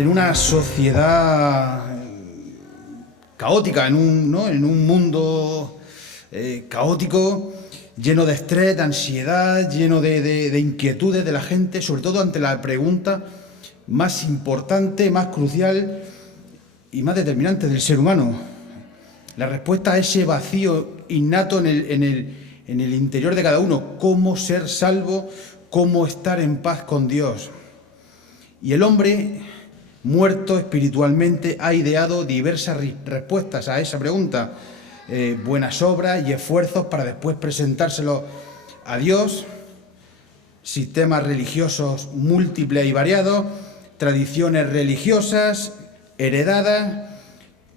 en una sociedad caótica, en un mundo caótico, lleno de estrés, de ansiedad, lleno de inquietudes de la gente, sobre todo ante la pregunta más importante, más crucial y más determinante del ser humano. La respuesta a ese vacío innato en el interior de cada uno, cómo ser salvo, cómo estar en paz con Dios. Y el hombre, muerto espiritualmente, ha ideado diversas respuestas a esa pregunta, buenas obras y esfuerzos para después presentárselos a Dios, sistemas religiosos múltiples y variados, tradiciones religiosas heredadas,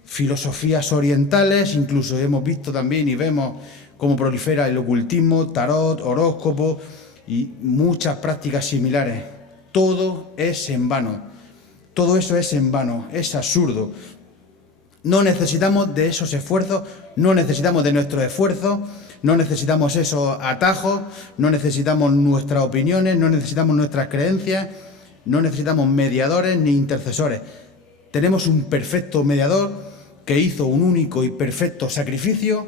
filosofías orientales, incluso hemos visto también y vemos cómo prolifera el ocultismo, tarot, horóscopo y muchas prácticas similares. Todo es en vano. Todo eso es en vano, es absurdo. No necesitamos de esos esfuerzos, no necesitamos de nuestros esfuerzos, no necesitamos esos atajos, no necesitamos nuestras opiniones, no necesitamos nuestras creencias, no necesitamos mediadores ni intercesores. Tenemos un perfecto mediador que hizo un único y perfecto sacrificio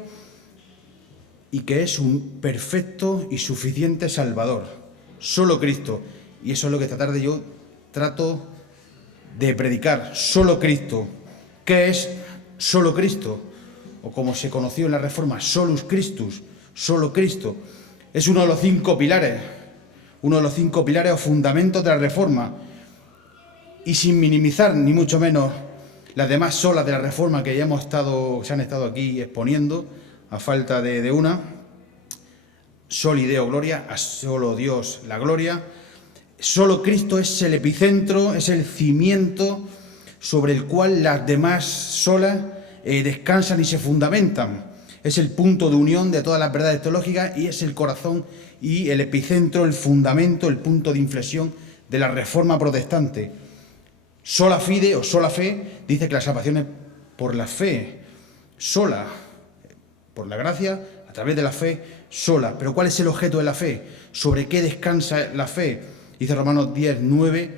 y que es un perfecto y suficiente Salvador. Solo Cristo. Y eso es lo que esta tarde yo trato de predicar. Solo Cristo. ¿Qué es solo Cristo? O como se conoció en la Reforma, solus Christus. Solo Cristo. Es uno de los 5 pilares. Uno de los 5 pilares o fundamentos de la Reforma. Y sin minimizar, ni mucho menos, las demás solas de la Reforma que ya se han estado aquí exponiendo, a falta de una. Soli Deo Gloria, a solo Dios la gloria. Solo Cristo es el epicentro, es el cimiento sobre el cual las demás solas descansan y se fundamentan. Es el punto de unión de todas las verdades teológicas y es el corazón y el epicentro, el fundamento, el punto de inflexión de la Reforma protestante. Sola fide o sola fe dice que la salvación es por la fe, sola, por la gracia, a través de la fe, sola. Pero ¿cuál es el objeto de la fe? ¿Sobre qué descansa la fe? Dice Romanos 10:9,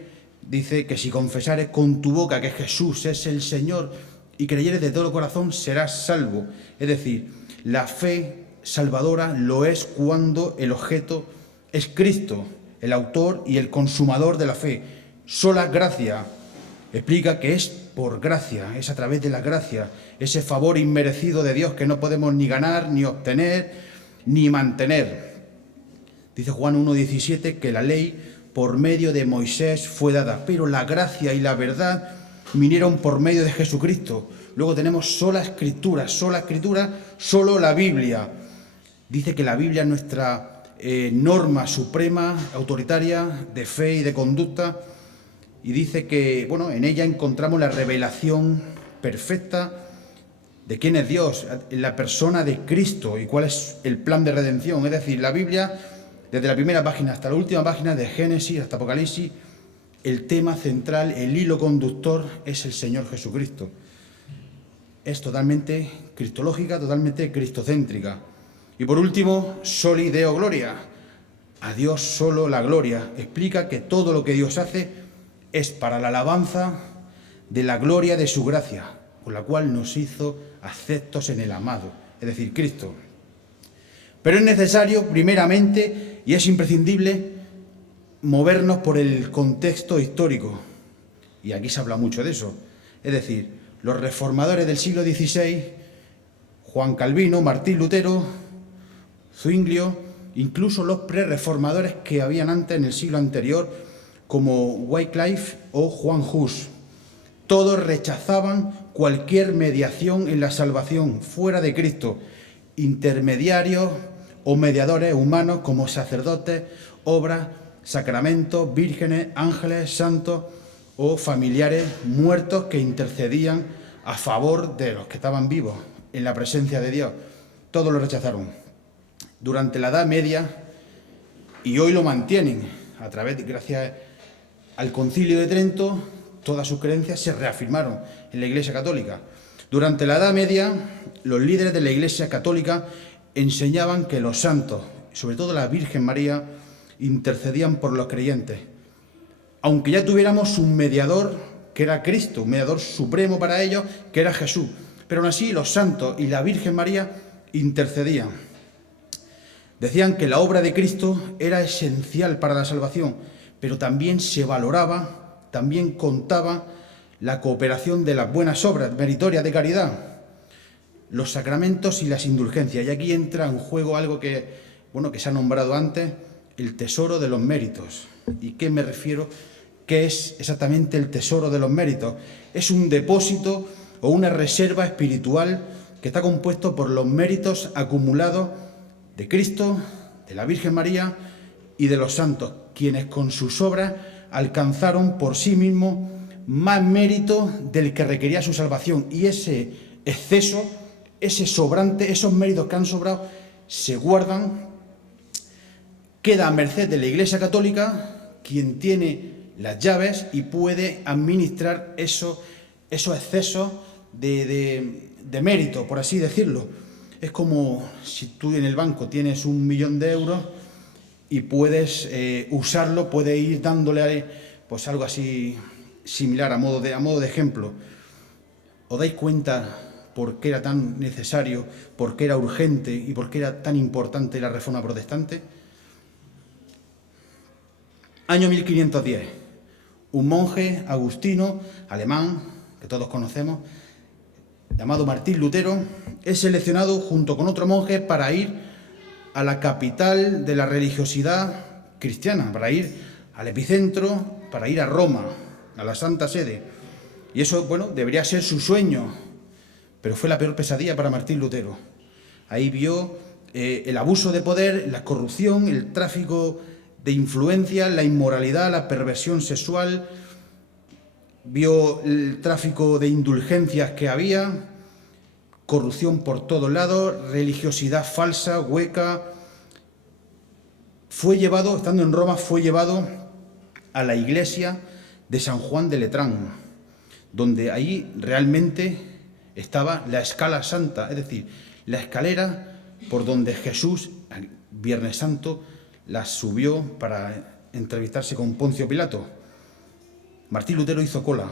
dice que si confesares con tu boca que Jesús es el Señor y creyeres de todo corazón, serás salvo. Es decir, la fe salvadora lo es cuando el objeto es Cristo, el autor y el consumador de la fe. Sola gracia. Explica que es por gracia, es a través de la gracia, ese favor inmerecido de Dios que no podemos ni ganar, ni obtener, ni mantener. Dice Juan 1:17 que la ley por medio de Moisés fue dada, pero la gracia y la verdad vinieron por medio de Jesucristo. Luego tenemos sola escritura, solo la Biblia. Dice que la Biblia es nuestra norma suprema, autoritaria, de fe y de conducta. Y dice que, en ella encontramos la revelación perfecta de quién es Dios, en la persona de Cristo y cuál es el plan de redención. Es decir, la Biblia, desde la primera página hasta la última página, de Génesis hasta Apocalipsis, el tema central, el hilo conductor es el Señor Jesucristo. Es totalmente cristológica, totalmente cristocéntrica. Y por último, Soli Deo Gloria. A Dios solo la gloria. Explica que todo lo que Dios hace es para la alabanza de la gloria de su gracia, con la cual nos hizo aceptos en el amado, es decir, Cristo. Pero es necesario, primeramente, y es imprescindible, movernos por el contexto histórico. Y aquí se habla mucho de eso. Es decir, los reformadores del siglo XVI, Juan Calvino, Martín Lutero, Zwinglio, incluso los prerreformadores que habían antes en el siglo anterior, como Wycliffe o Juan Hus. Todos rechazaban cualquier mediación en la salvación fuera de Cristo, intermediarios o mediadores humanos como sacerdotes, obras, sacramentos, vírgenes, ángeles, santos o familiares muertos que intercedían a favor de los que estaban vivos en la presencia de Dios. Todos lo rechazaron. Durante la Edad Media, y hoy lo mantienen, gracias al Concilio de Trento, todas sus creencias se reafirmaron en la Iglesia Católica. Durante la Edad Media, los líderes de la Iglesia Católica enseñaban que los santos, sobre todo la Virgen María, intercedían por los creyentes. Aunque ya tuviéramos un mediador que era Cristo, un mediador supremo para ellos, que era Jesús. Pero aún así los santos y la Virgen María intercedían. Decían que la obra de Cristo era esencial para la salvación, pero también se valoraba, también contaba la cooperación de las buenas obras meritorias de caridad, los sacramentos y las indulgencias. Y aquí entra en juego algo que se ha nombrado antes, el tesoro de los méritos. ¿Y qué me refiero? ¿Qué es exactamente el tesoro de los méritos? Es un depósito o una reserva espiritual que está compuesto por los méritos acumulados de Cristo, de la Virgen María y de los santos, quienes con sus obras alcanzaron por sí mismos más mérito del que requería su salvación. Y ese exceso, ese sobrante, esos méritos que han sobrado, se guardan, queda a merced de la Iglesia Católica, quien tiene las llaves y puede administrar esos excesos de mérito, por así decirlo. Es como si tú en el banco tienes 1 millón de euros y puedes usarlo, puedes ir dándole pues algo así similar a modo de ejemplo. ¿Os dais cuenta por qué era tan necesario, por qué era urgente y por qué era tan importante la Reforma Protestante? Año 1510. Un monje agustino alemán, que todos conocemos, llamado Martín Lutero, es seleccionado junto con otro monje para ir a la capital de la religiosidad cristiana, para ir al epicentro, para ir a Roma, a la Santa Sede. Y eso, debería ser su sueño, pero fue la peor pesadilla para Martín Lutero. Ahí vio el abuso de poder, la corrupción, el tráfico de influencias, la inmoralidad, la perversión sexual. Vio el tráfico de indulgencias que había, corrupción por todos lados, religiosidad falsa, hueca. Estando en Roma, fue llevado a la iglesia de San Juan de Letrán, donde ahí realmente estaba la escala santa, es decir, la escalera por donde Jesús, el Viernes Santo, la subió para entrevistarse con Poncio Pilato. Martín Lutero hizo cola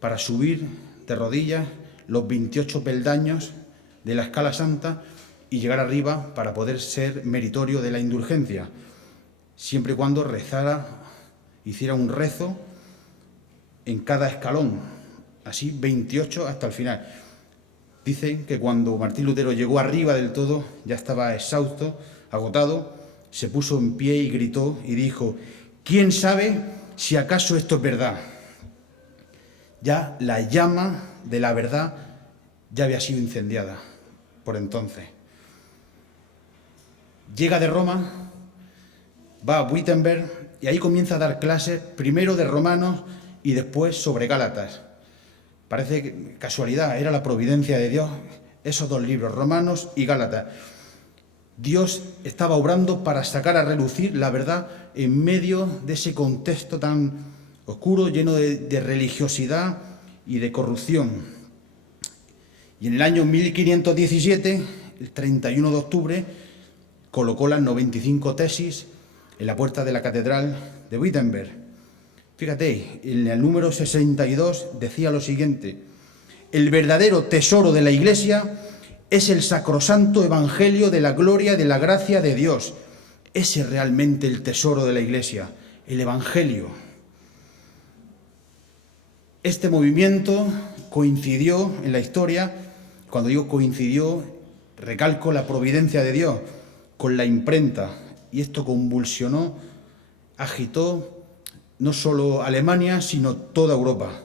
para subir de rodillas los 28 peldaños de la escala santa y llegar arriba para poder ser meritorio de la indulgencia, siempre y cuando hiciera un rezo en cada escalón, así 28 hasta el final. Dicen que cuando Martín Lutero llegó arriba del todo, ya estaba exhausto, agotado, se puso en pie y gritó y dijo: ¿quién sabe si acaso esto es verdad? Ya la llama de la verdad ya había sido incendiada por entonces. Llega de Roma, va a Wittenberg y ahí comienza a dar clases, primero de Romanos y después sobre Gálatas. Parece casualidad, era la providencia de Dios, esos 2 libros, Romanos y Gálatas. Dios estaba obrando para sacar a relucir la verdad en medio de ese contexto tan oscuro, lleno de religiosidad y de corrupción. Y en el año 1517, el 31 de octubre, colocó las 95 tesis en la puerta de la catedral de Wittenberg. Fíjate, en el número 62 decía lo siguiente: el verdadero tesoro de la Iglesia es el sacrosanto evangelio de la gloria y de la gracia de Dios. Ese es realmente el tesoro de la Iglesia, el evangelio. Este movimiento coincidió en la historia, cuando digo coincidió, recalco la providencia de Dios, con la imprenta, y esto convulsionó, agitó no solo Alemania, sino toda Europa.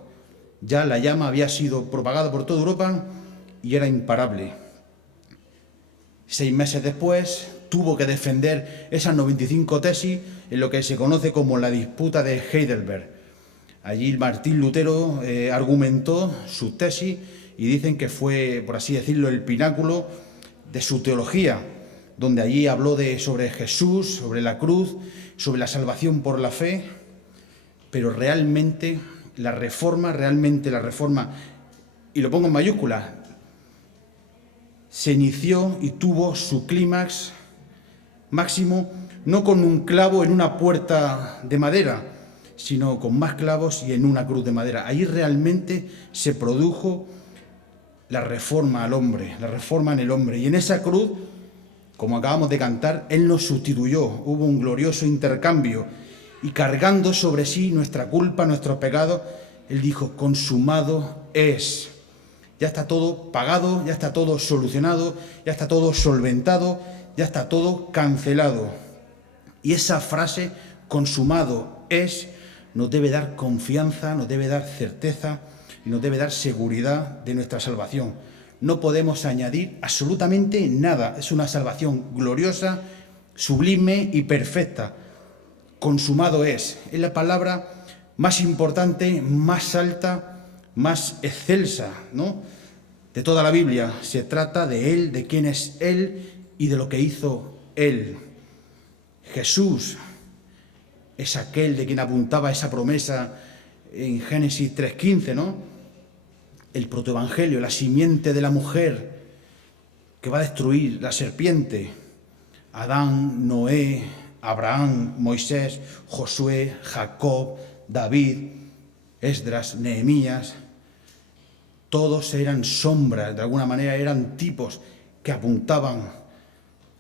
Ya la llama había sido propagada por toda Europa y era imparable. 6 meses después tuvo que defender esas 95 tesis en lo que se conoce como la disputa de Heidelberg. Allí Martín Lutero argumentó sus tesis y dicen que fue, por así decirlo, el pináculo de su teología, donde allí habló sobre Jesús, sobre la cruz, sobre la salvación por la fe, pero realmente la reforma, y lo pongo en mayúsculas, se inició y tuvo su clímax máximo no con un clavo en una puerta de madera, sino con más clavos y en una cruz de madera. Ahí realmente se produjo la reforma al hombre, la reforma en el hombre. Y en esa cruz, como acabamos de cantar, Él nos sustituyó. Hubo un glorioso intercambio. Y cargando sobre sí nuestra culpa, nuestros pecados, Él dijo, consumado es. Ya está todo pagado, ya está todo solucionado, ya está todo solventado, ya está todo cancelado. Y esa frase, consumado es, nos debe dar confianza, nos debe dar certeza y nos debe dar seguridad de nuestra salvación. No podemos añadir absolutamente nada. Es una salvación gloriosa, sublime y perfecta. Consumado es. Es la palabra más importante, más alta, más excelsa, ¿no?, de toda la Biblia. Se trata de Él, de quién es Él y de lo que hizo Él. Jesús es aquel de quien apuntaba esa promesa en Génesis 3:15, ¿no? El protoevangelio, la simiente de la mujer que va a destruir la serpiente. Adán, Noé, Abraham, Moisés, Josué, Jacob, David, Esdras, Nehemías. Todos eran sombras, de alguna manera eran tipos que apuntaban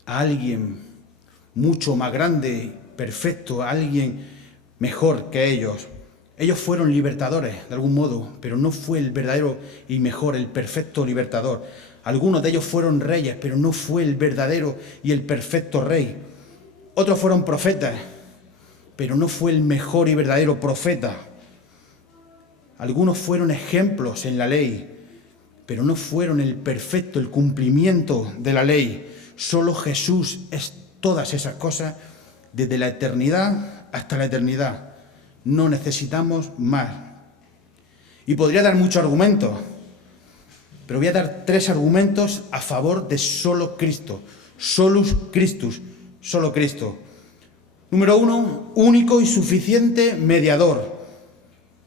a alguien mucho más grande, perfecto, a alguien mejor que ellos. Ellos fueron libertadores, de algún modo, pero no fue el verdadero y mejor, el perfecto libertador. Algunos de ellos fueron reyes, pero no fue el verdadero y el perfecto rey. Otros fueron profetas, pero no fue el mejor y verdadero profeta. Algunos fueron ejemplos en la ley, pero no fueron el perfecto, el cumplimiento de la ley. Solo Jesús es todas esas cosas desde la eternidad hasta la eternidad. No necesitamos más. Y podría dar muchos argumentos, pero voy a dar 3 argumentos a favor de solo Cristo. Solus Christus, solo Cristo. Número 1, único y suficiente mediador.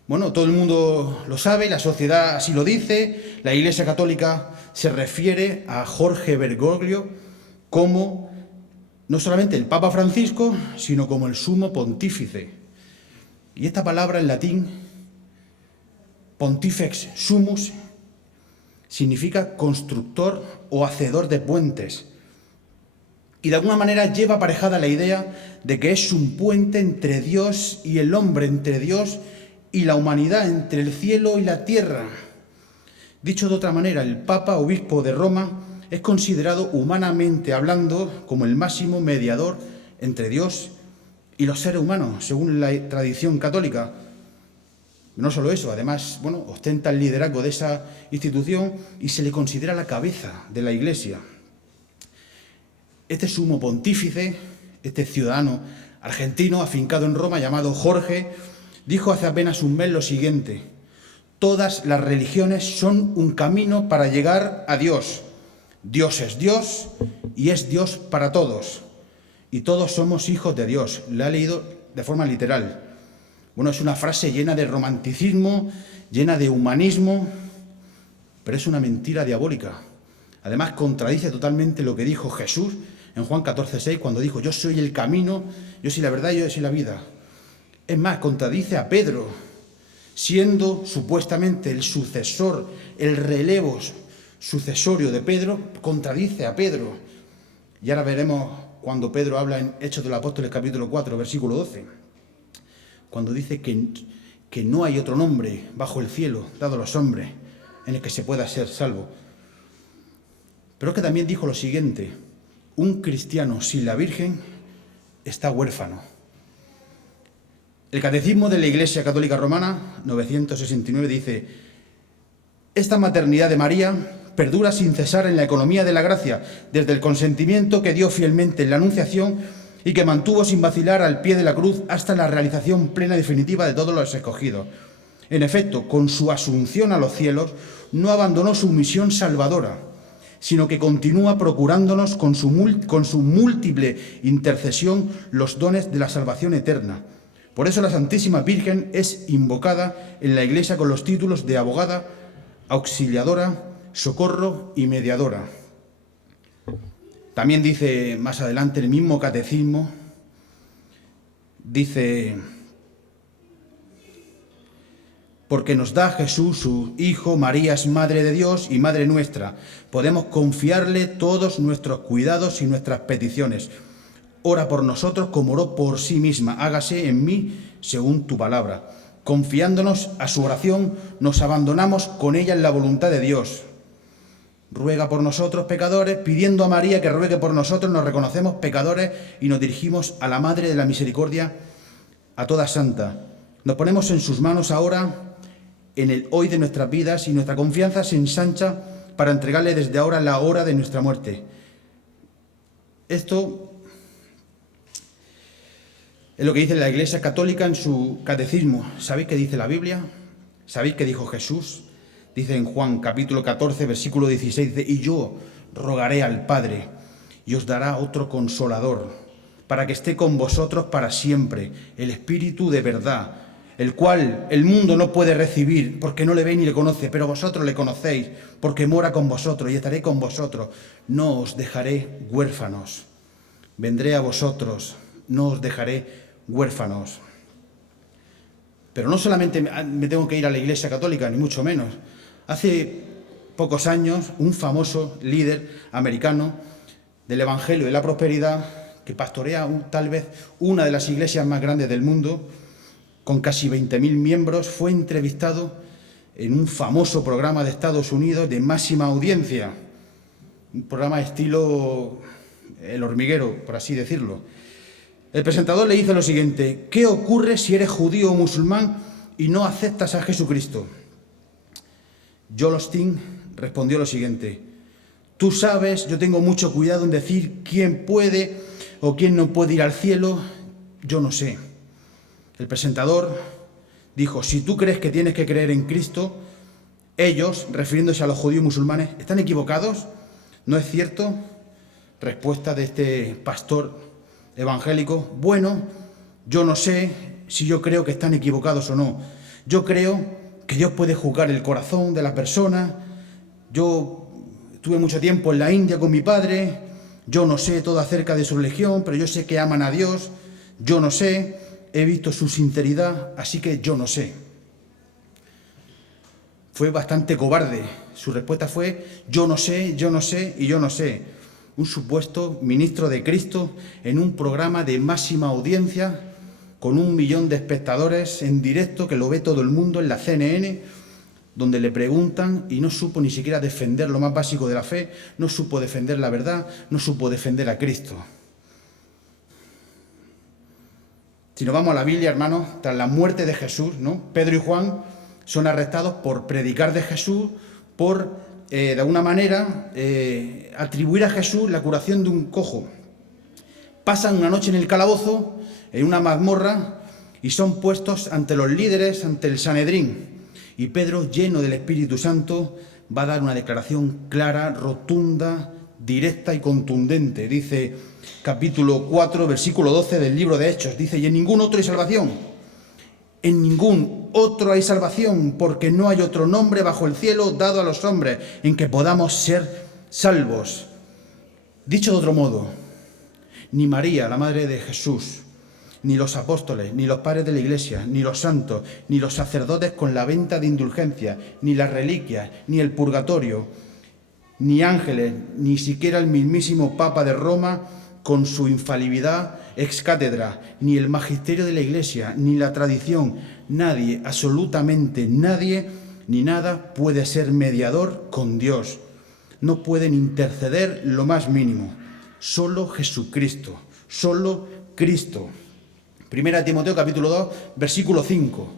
Bueno, todo el mundo lo sabe, la sociedad así lo dice, la Iglesia Católica se refiere a Jorge Bergoglio como no solamente el Papa Francisco, sino como el sumo pontífice. Y esta palabra en latín, pontifex sumus, significa constructor o hacedor de puentes. Y de alguna manera lleva aparejada la idea de que es un puente entre Dios y el hombre, entre Dios y la humanidad, entre el cielo y la tierra. Dicho de otra manera, el Papa Obispo de Roma es considerado humanamente hablando como el máximo mediador entre Dios y los seres humanos, según la tradición católica. No solo eso, además, ostenta el liderazgo de esa institución y se le considera la cabeza de la Iglesia. Este sumo pontífice, este ciudadano argentino afincado en Roma llamado Jorge, dijo hace apenas un mes lo siguiente: todas las religiones son un camino para llegar a Dios. Dios es Dios y es Dios para todos. Y todos somos hijos de Dios. La he leído de forma literal. Bueno, es una frase llena de romanticismo, llena de humanismo, pero es una mentira diabólica. Además, contradice totalmente lo que dijo Jesús en Juan 14:6, cuando dijo: yo soy el camino, yo soy la verdad y yo soy la vida. Es más, contradice a Pedro, siendo supuestamente el sucesor, el relevo sucesorio de Pedro, contradice a Pedro. Y ahora veremos cuando Pedro habla en Hechos de los Apóstoles capítulo 4, versículo 12, cuando dice que no hay otro nombre bajo el cielo dado a los hombres en el que se pueda ser salvo. Pero es que también dijo lo siguiente: un cristiano sin la Virgen está huérfano. El Catecismo de la Iglesia Católica Romana, 969, dice: esta maternidad de María perdura sin cesar en la economía de la gracia, desde el consentimiento que dio fielmente en la Anunciación y que mantuvo sin vacilar al pie de la cruz hasta la realización plena y definitiva de todos los escogidos. En efecto, con su asunción a los cielos, no abandonó su misión salvadora, sino que continúa procurándonos con su múltiple intercesión los dones de la salvación eterna. Por eso la Santísima Virgen es invocada en la Iglesia con los títulos de abogada, auxiliadora, socorro y mediadora. También dice más adelante el mismo catecismo, dice: porque nos da Jesús, su Hijo. María es Madre de Dios y Madre nuestra. Podemos confiarle todos nuestros cuidados y nuestras peticiones. Ora por nosotros como oró por sí misma. Hágase en mí según tu palabra. Confiándonos a su oración, nos abandonamos con ella en la voluntad de Dios. Ruega por nosotros, pecadores, pidiendo a María que ruegue por nosotros, nos reconocemos pecadores y nos dirigimos a la Madre de la Misericordia, a toda santa. Nos ponemos en sus manos ahora, en el hoy de nuestras vidas, y nuestra confianza se ensancha para entregarle desde ahora la hora de nuestra muerte. Esto es lo que dice la Iglesia Católica en su catecismo. ¿Sabéis qué dice la Biblia? ¿Sabéis qué dijo Jesús? Dice en Juan capítulo 14, versículo 16, dice: y yo rogaré al Padre y os dará otro consolador, para que esté con vosotros para siempre, el Espíritu de verdad, el cual el mundo no puede recibir porque no le ve ni le conoce, pero vosotros le conocéis porque mora con vosotros y estaré con vosotros. No os dejaré huérfanos, vendré a vosotros, no os dejaré huérfanos. Pero no solamente me tengo que ir a la Iglesia Católica, ni mucho menos. Hace pocos años, un famoso líder americano del Evangelio de la Prosperidad, que pastorea tal vez una de las iglesias más grandes del mundo, con casi 20.000 miembros, fue entrevistado en un famoso programa de Estados Unidos de máxima audiencia, un programa de estilo El Hormiguero, por así decirlo. El presentador le dice lo siguiente: ¿qué ocurre si eres judío o musulmán y no aceptas a Jesucristo? Joel Osteen respondió lo siguiente: tú sabes, yo tengo mucho cuidado en decir quién puede o quién no puede ir al cielo, yo no sé. El presentador dijo: si tú crees que tienes que creer en Cristo, ellos, refiriéndose a los judíos y musulmanes, ¿están equivocados? ¿No es cierto? Respuesta de este pastor evangélico: bueno, yo no sé si yo creo que están equivocados o no. Yo creo que Dios puede juzgar el corazón de la persona. Yo tuve mucho tiempo en la India con mi padre. Yo no sé todo acerca de su religión, pero yo sé que aman a Dios. Yo no sé, he visto su sinceridad, así que yo no sé. Fue bastante cobarde. Su respuesta fue: yo no sé y yo no sé. Un supuesto ministro de Cristo en un programa de máxima audiencia con 1 millón de espectadores en directo que lo ve todo el mundo en la CNN, donde le preguntan y no supo ni siquiera defender lo más básico de la fe, no supo defender la verdad, no supo defender a Cristo. Si nos vamos a la Biblia, hermanos, tras la muerte de Jesús, ¿no?, Pedro y Juan son arrestados por predicar de Jesús, por, de alguna manera, atribuir a Jesús la curación de un cojo. Pasan una noche en el calabozo, en una mazmorra, y son puestos ante los líderes, ante el Sanedrín. Y Pedro, lleno del Espíritu Santo, va a dar una declaración clara, rotunda, directa y contundente. Dice, capítulo 4, versículo 12 del libro de Hechos, dice: y en ningún otro hay salvación. En ningún otro hay salvación, porque no hay otro nombre bajo el cielo dado a los hombres en que podamos ser salvos. Dicho de otro modo, ni María, la madre de Jesús, ni los apóstoles, ni los padres de la Iglesia, ni los santos, ni los sacerdotes con la venta de indulgencia, ni las reliquias, ni el purgatorio, ni ángeles, ni siquiera el mismísimo Papa de Roma con su infalibilidad ex cátedra, ni el magisterio de la Iglesia, ni la tradición, nadie, absolutamente nadie, ni nada puede ser mediador con Dios. No pueden interceder lo más mínimo. Solo Jesucristo, solo Cristo. Primera Timoteo capítulo 2, versículo 5.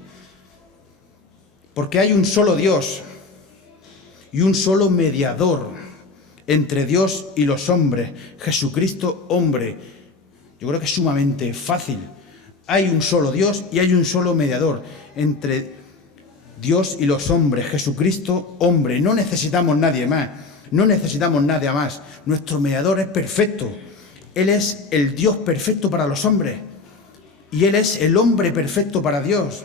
Porque hay un solo Dios y un solo mediador entre Dios y los hombres, Jesucristo hombre. Yo creo que es sumamente fácil. Hay un solo Dios y hay un solo mediador entre Dios y los hombres, Jesucristo hombre. No necesitamos nadie más, no necesitamos nadie más. Nuestro mediador es perfecto. Él es el Dios perfecto para los hombres y Él es el hombre perfecto para Dios.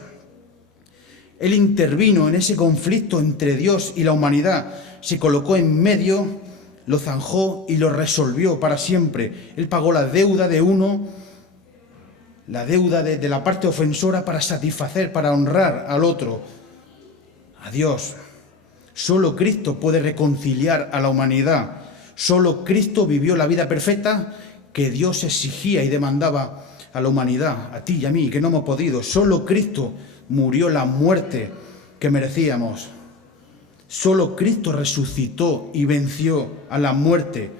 Él intervino en ese conflicto entre Dios y la humanidad, se colocó en medio, lo zanjó y lo resolvió para siempre. Él pagó la deuda de uno, la deuda de la parte ofensora, para satisfacer, para honrar al otro. a Dios. Solo Cristo puede reconciliar a la humanidad. Solo Cristo vivió la vida perfecta que Dios exigía y demandaba a la humanidad, a ti y a mí, que no hemos podido. Solo Cristo murió la muerte que merecíamos. Solo Cristo resucitó y venció a la muerte,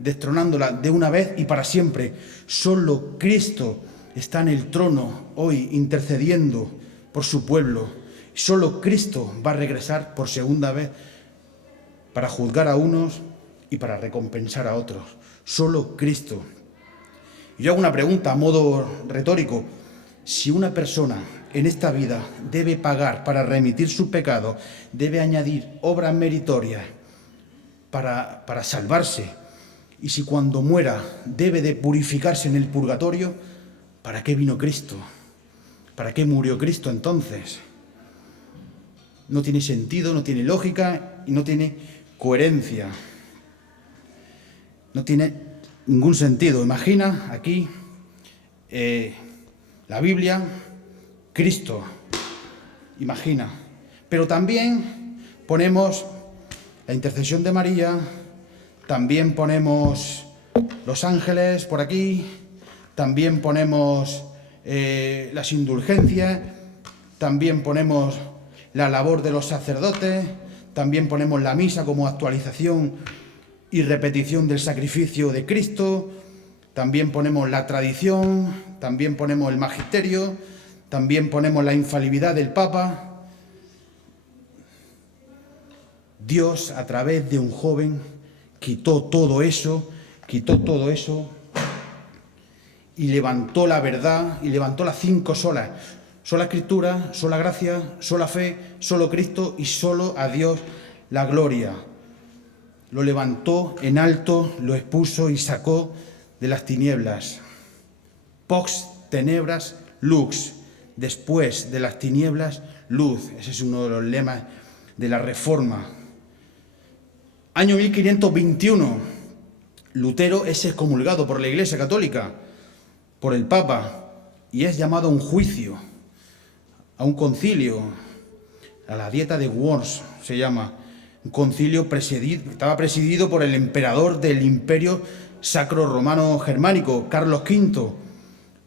destronándola de una vez y para siempre. Solo Cristo está en el trono hoy intercediendo por su pueblo. Solo Cristo va a regresar por segunda vez para juzgar a unos y para recompensar a otros. Solo Cristo. Y yo hago una pregunta a modo retórico. Si una persona en esta vida debe pagar para remitir sus pecados, debe añadir obras meritorias para salvarse, y si cuando muera debe de purificarse en el purgatorio, ¿para qué vino Cristo? ¿Para qué murió Cristo entonces? No tiene sentido, no tiene lógica y no tiene coherencia. No tiene ningún sentido. Imagina aquí la Biblia, Cristo, imagina. Pero también ponemos la intercesión de María, también ponemos los ángeles por aquí, también ponemos las indulgencias, también ponemos la labor de los sacerdotes, también ponemos la misa como actualización y repetición del sacrificio de Cristo, también ponemos la tradición, también ponemos el magisterio, también ponemos la infalibilidad del Papa. Dios, a través de un joven, quitó todo eso y levantó la verdad y levantó las 5 solas. Sola Escritura, sola gracia, sola fe, solo Cristo y solo a Dios la gloria. Lo levantó en alto, lo expuso y sacó de las tinieblas. Pox tenebras lux. Después de las tinieblas, luz. Ese es uno de los lemas de la Reforma. Año 1521. Lutero es excomulgado por la Iglesia Católica, por el Papa, y es llamado a un juicio, a un concilio, a la Dieta de Worms se llama. Un concilio estaba presidido por el emperador del Imperio Sacro Romano Germánico, Carlos V.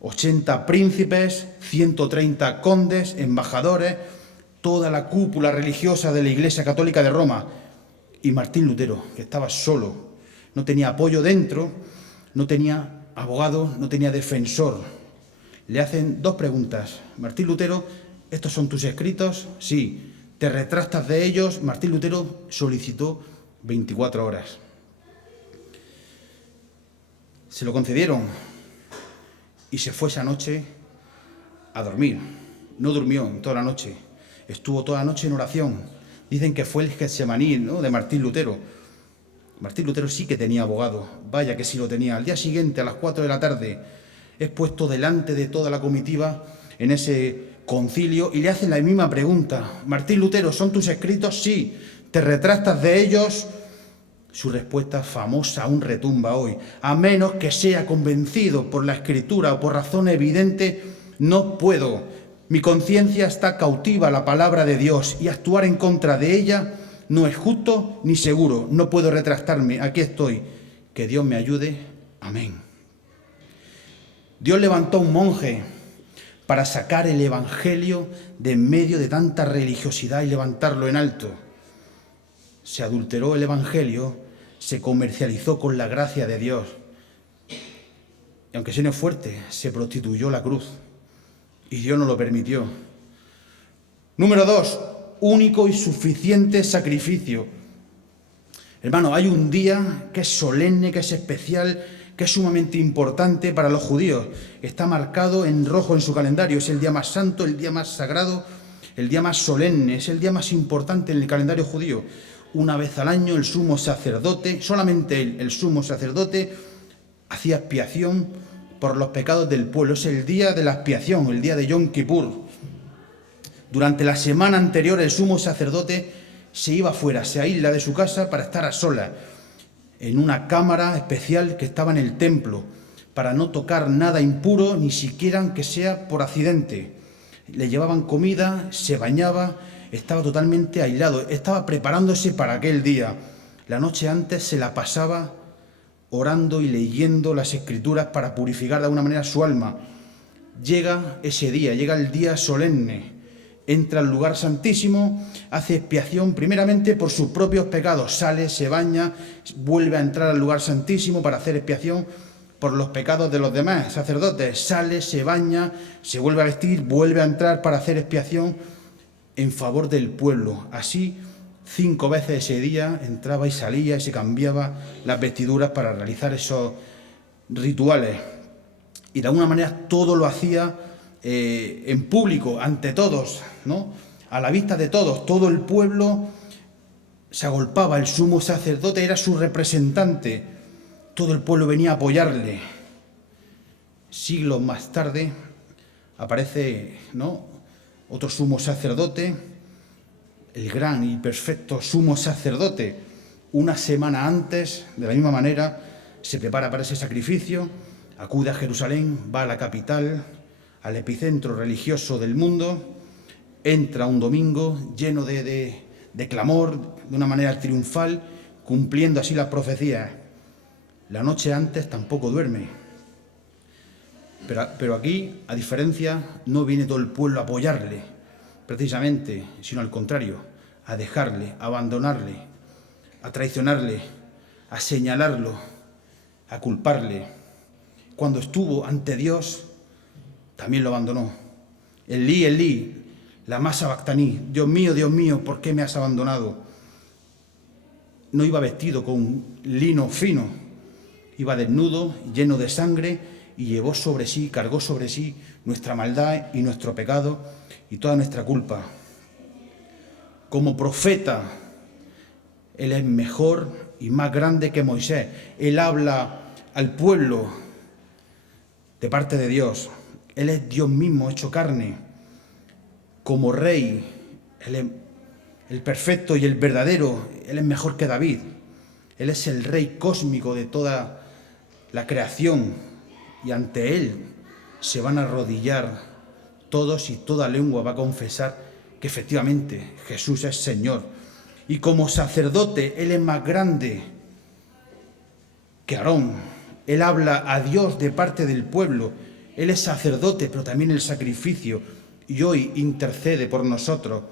80 príncipes, 130 condes, embajadores, toda la cúpula religiosa de la Iglesia Católica de Roma. Y Martín Lutero, que estaba solo, no tenía apoyo dentro, no tenía abogado, no tenía defensor. Le hacen 2 preguntas. Martín Lutero, ¿estos son tus escritos? Sí. ¿Te retractas de ellos? Martín Lutero solicitó 24 horas. Se lo concedieron y se fue esa noche a dormir. No durmió en toda la noche. Estuvo toda la noche en oración. Dicen que fue el Getsemaní, ¿no?, de Martín Lutero. Martín Lutero sí que tenía abogado. Vaya que sí lo tenía. Al día siguiente, a las 4 de la tarde, es puesto delante de toda la comitiva en ese concilio y le hacen la misma pregunta. Martín Lutero, ¿son tus escritos? Sí. ¿Te retractas de ellos? Su respuesta famosa aún retumba hoy. A menos que sea convencido por la Escritura o por razón evidente, no puedo. Mi conciencia está cautiva a la palabra de Dios y actuar en contra de ella no es justo ni seguro. No puedo retractarme. Aquí estoy. Que Dios me ayude. Amén. Dios levantó a un monje para sacar el Evangelio de en medio de tanta religiosidad y levantarlo en alto. Se adulteró el Evangelio, se comercializó con la gracia de Dios. Y aunque suene fuerte, se prostituyó la cruz. Y Dios no lo permitió. Número 2, único y suficiente sacrificio. Hermano, hay un día que es solemne, que es especial, que es sumamente importante para los judíos. Está marcado en rojo en su calendario. Es el día más santo, el día más sagrado, el día más solemne. Es el día más importante en el calendario judío. Una vez al año el sumo sacerdote, solamente el sumo sacerdote, hacía expiación por los pecados del pueblo. Es el día de la expiación, el día de Yom Kippur. Durante la semana anterior el sumo sacerdote se iba fuera, se aísla de su casa para estar a solas, en una cámara especial que estaba en el templo, para no tocar nada impuro, ni siquiera que sea por accidente. Le llevaban comida, se bañaba estaba totalmente aislado, estaba preparándose para aquel día. La noche antes se la pasaba orando y leyendo las Escrituras para purificar de alguna manera su alma. Llega ese día, llega el día solemne, entra al lugar santísimo, hace expiación primeramente por sus propios pecados, sale, se baña, vuelve a entrar al lugar santísimo para hacer expiación por los pecados de los demás sacerdotes, sale, se baña, se vuelve a vestir, vuelve a entrar para hacer expiación en favor del pueblo. Así, 5 veces ese día entraba y salía y se cambiaba las vestiduras para realizar esos rituales. Y de alguna manera todo lo hacía en público, ante todos, ¿no? A la vista de todos. Todo el pueblo se agolpaba, el sumo sacerdote era su representante. Todo el pueblo venía a apoyarle. Siglos más tarde aparece, ¿no?, otro sumo sacerdote, el gran y perfecto sumo sacerdote. Una semana antes, de la misma manera, se prepara para ese sacrificio, acude a Jerusalén, va a la capital, al epicentro religioso del mundo, entra un domingo lleno de clamor, de una manera triunfal, cumpliendo así las profecías. La noche antes tampoco duerme. Pero aquí, a diferencia, no viene todo el pueblo a apoyarle, precisamente, sino al contrario, a dejarle, a abandonarle, a traicionarle, a señalarlo, a culparle. Cuando estuvo ante Dios, también lo abandonó. Elí, Elí, lama sabactaní, Dios mío, ¿por qué me has abandonado? No iba vestido con lino fino, iba desnudo, lleno de sangre, y llevó sobre sí, cargó sobre sí nuestra maldad y nuestro pecado y toda nuestra culpa. Como profeta, Él es mejor y más grande que Moisés. Él habla al pueblo de parte de Dios. Él es Dios mismo hecho carne. Como rey, Él es el perfecto y el verdadero. Él es mejor que David. Él es el rey cósmico de toda la creación. Y ante Él se van a arrodillar todos y toda lengua va a confesar que efectivamente Jesús es Señor. Y como sacerdote, Él es más grande que Aarón. Él habla a Dios de parte del pueblo. Él es sacerdote, pero también el sacrificio. Y hoy intercede por nosotros.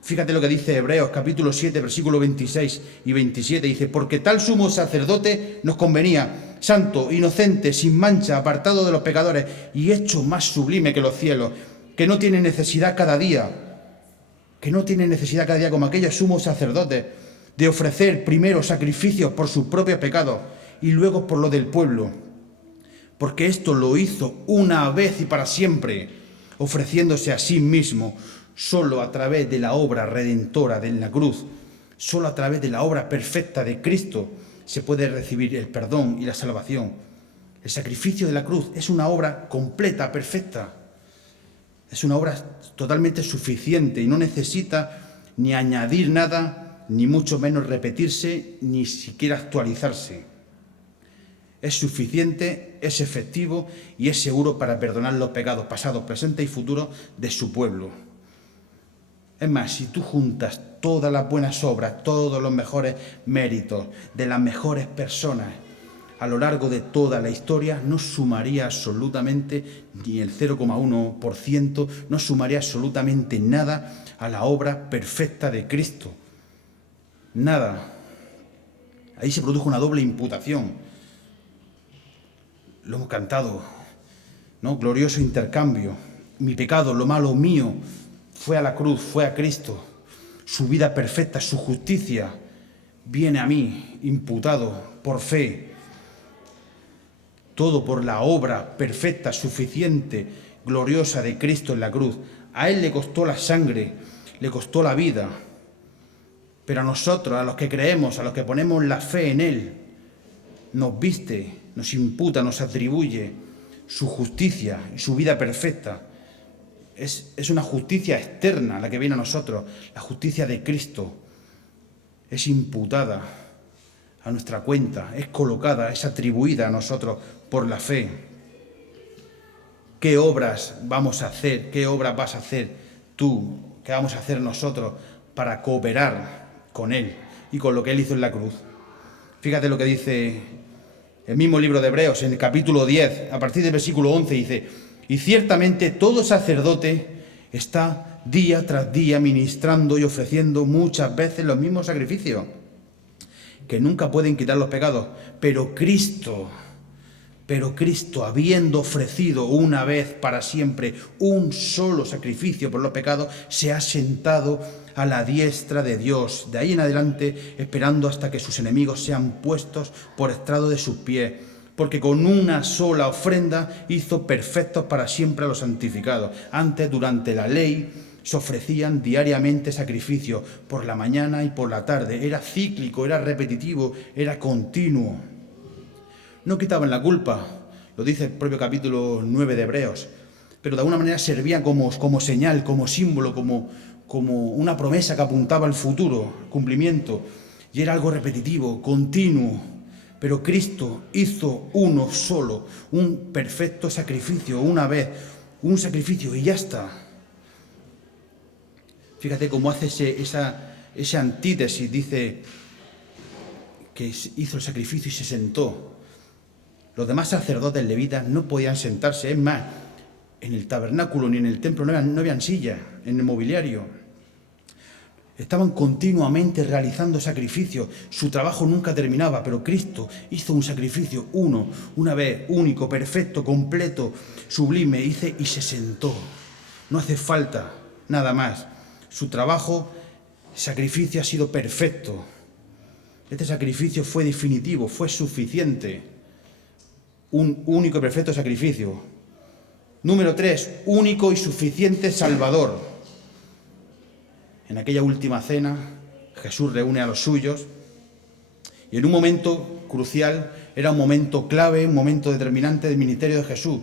Fíjate lo que dice Hebreos, capítulo 7, versículos 26 y 27. Dice, porque tal sumo sacerdote nos convenía, santo, inocente, sin mancha, apartado de los pecadores y hecho más sublime que los cielos, que no tiene necesidad cada día, como aquellos sumos sacerdotes, de ofrecer primero sacrificios por sus propios pecados y luego por lo del pueblo. Porque esto lo hizo una vez y para siempre, ofreciéndose a sí mismo. Solo a través de la obra redentora de la cruz, solo a través de la obra perfecta de Cristo se puede recibir el perdón y la salvación. El sacrificio de la cruz es una obra completa, perfecta. Es una obra totalmente suficiente y no necesita ni añadir nada, ni mucho menos repetirse, ni siquiera actualizarse. Es suficiente, es efectivo y es seguro para perdonar los pecados pasados, presentes y futuros de su pueblo. Es más, si tú juntas todas las buenas obras, todos los mejores méritos de las mejores personas a lo largo de toda la historia, no sumaría absolutamente ni el 0,1%, no sumaría absolutamente nada a la obra perfecta de Cristo. Nada. Ahí se produjo una doble imputación. Lo hemos cantado, ¿no? Glorioso intercambio. Mi pecado, lo malo mío, fue a la cruz, fue a Cristo. Su vida perfecta, su justicia, viene a mí, imputado por fe. Todo por la obra perfecta, suficiente, gloriosa de Cristo en la cruz. A Él le costó la sangre, le costó la vida. Pero a nosotros, a los que creemos, a los que ponemos la fe en Él, nos viste, nos imputa, nos atribuye su justicia y su vida perfecta. Es una justicia externa la que viene a nosotros, la justicia de Cristo. Es imputada a nuestra cuenta, es colocada, es atribuida a nosotros por la fe. ¿Qué obras vamos a hacer? ¿Qué obras vas a hacer tú ¿Qué vamos a hacer nosotros para cooperar con Él y con lo que Él hizo en la cruz? Fíjate lo que dice el mismo libro de Hebreos, en el capítulo 10, a partir del versículo 11, dice: y ciertamente todo sacerdote está día tras día ministrando y ofreciendo muchas veces los mismos sacrificios, que nunca pueden quitar los pecados, pero Cristo, habiendo ofrecido una vez para siempre un solo sacrificio por los pecados, se ha sentado a la diestra de Dios, de ahí en adelante, esperando hasta que sus enemigos sean puestos por estrado de sus pies, porque con una sola ofrenda hizo perfectos para siempre a los santificados. Antes, durante la ley, se ofrecían diariamente sacrificios por la mañana y por la tarde. Era cíclico, era repetitivo, era continuo. No quitaban la culpa, lo dice el propio capítulo 9 de Hebreos, pero de alguna manera servían como señal, como símbolo, como una promesa que apuntaba al futuro, cumplimiento, y era algo repetitivo, continuo. Pero Cristo hizo uno solo, un perfecto sacrificio, una vez, un sacrificio y ya está. Fíjate cómo hace esa antítesis, dice que hizo el sacrificio y se sentó. Los demás sacerdotes levitas no podían sentarse, es más, en el tabernáculo ni en el templo no habían sillas, en el mobiliario. Estaban continuamente realizando sacrificios, su trabajo nunca terminaba, pero Cristo hizo un sacrificio una vez, único, perfecto, completo, sublime, y se sentó. No hace falta nada más. Su trabajo, sacrificio, ha sido perfecto. Este sacrificio fue definitivo, fue suficiente. Un único y perfecto sacrificio. Número 3, único y suficiente Salvador. En aquella última cena, Jesús reúne a los suyos y en un momento crucial, era un momento clave, un momento determinante del ministerio de Jesús,